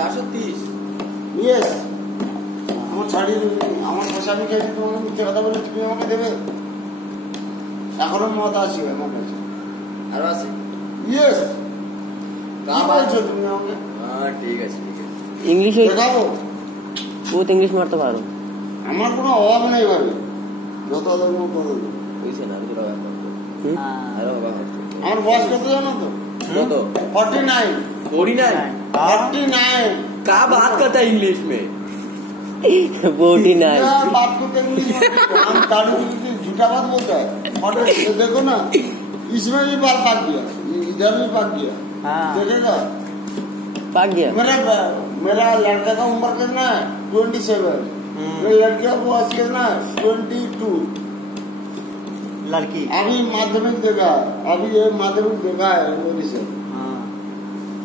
430 yes আমার ছাড়িয়ে আমার পয়সা আমি খেয়েছি তোমাকে মিথ্যে কথা বলে তুমি আমাকে দেবে এখনো মত আসি আমার কাছে আর আছে ইয়েস কি বলছো তুমি আমাকে ঠিক আছে इंग्लिश দেখাবো बहुत इंग्लिश मारते पारो আমার কোনো অভাব নেই ভাই যত ধর্ম করো হইছে না তোরা আরো বাবা আমার বয়স কত জানো তো কত 49 49 का बात करता है इंग्लिश में 49 बात करते इंग्लिश में हम ताड़ू की झूठा बात बोलता है और देखो ना इसमें भी बाल पाक गया इधर भी पाक गया देखेगा पाक गया मेरा लड़का का उम्र कितना है 27 मेरी लड़की का बॉयस कितना है 22 लड़की अभी माध्यमिक देगा अभी ये माध्यमिक देगा है मोदी से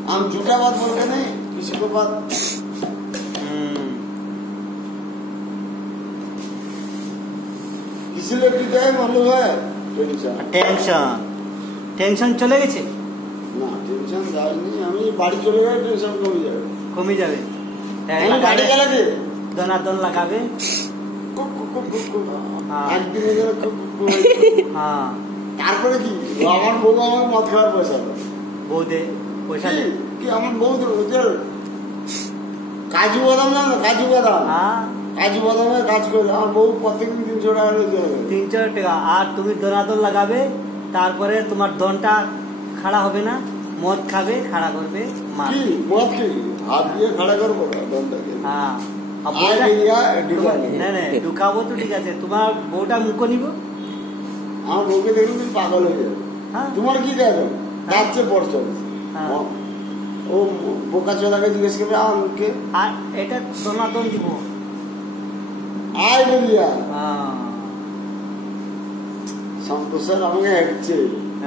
हम झूठा बात बोल के नहीं किसी को बात किसी लड़की का है मालूम है টেনশন চলে গেছে না টেনশন যায়নি আমি বাড়ি চলে গেলে টেনশন কমে যাবে আমি বাড়ি গেলে কি দনাদন লাগাবে একদিন তারপরে কি আমার বউ আমার মদ খাওয়ার পয়সা বৌদে পয়সা কি আমার বউ কাজু বাদাম না কাজু বাদাম কাজু বাদামের কাজ করে আমার বউ প্রত্যেকদিন 300 টাকা করে দেবে 300 টাকা আর তুমি দনাদন লাগাবে তারপরে তোমার দনটা খাড়া হবে না মদ খাবে খাড়া করবে কি মদ কি হাত দিয়ে খাড়া করবো দনটাকে হ্যাঁ ঢুকাবো তো ঠিক আছে তোমার বউটা মুখ নিব আমার বউকে দেখলে তুমি পাগল হয়ে যাবে তোমার কি দেখো যাচ্ছে পড়ছো ও বোকা চোদাকে জিজ্ঞেস করবে আমার মুখকে আর এটা দনাদন দিব আয় বলিয়া संतोषर আমাকে হেঁটছে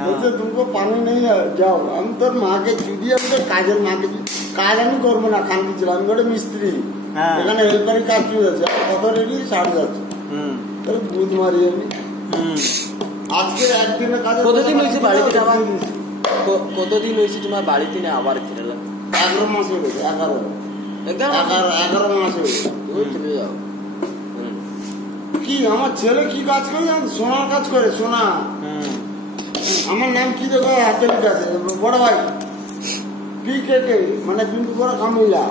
বলছে तुमको पानी नहीं है जाओ আমি তোর মাকে চুদি আমি তো কাজের মাকে কাজ আমি করবো না খান দিচ্ছিলাম আমি গোটে মিস্ত্রি এখানে হেল্পারি কাজ চলছে কত রেডি সাড়ে যাচ্ছে তাহলে বুধ মারি আমি আজকে একদিনের কাজে কতদিন হয়েছে বাড়িতে কতদিন হয়েছে তোমার বাড়িতে না আবার ফিরলাম 11 মাস হয়ে গেছে 11 মাস হয়ে গেছে চলে যাও কি আমার ছেলে কি কাজ করে সোনার কাজ করে সোনা আমার নাম কি দেখো হাতে লিখে আছে বড় ভাই পিকেকে মানে বিন্দু বড় কামিলা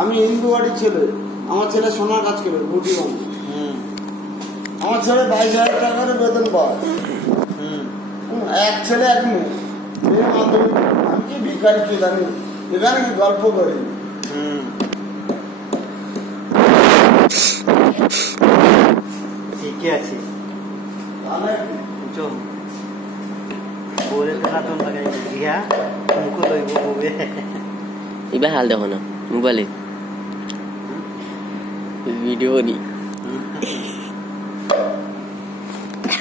আমি হিন্দু বাড়ির ছেলে আমার ছেলে সোনার কাজ করে বুটিগঞ্জ আমার ছেলে 22,000 টাকা করে বেতন পায় এক ছেলে এক মেয়ে মাধ্যমিক আমি কি ভিখারি কি জানি এখানে কি গল্প করি ঠিকই আছে बोले तो ना तुम लगाई दिया तुमको तो वो बोले इबा हाल देखो ना मोबाइल वीडियो नहीं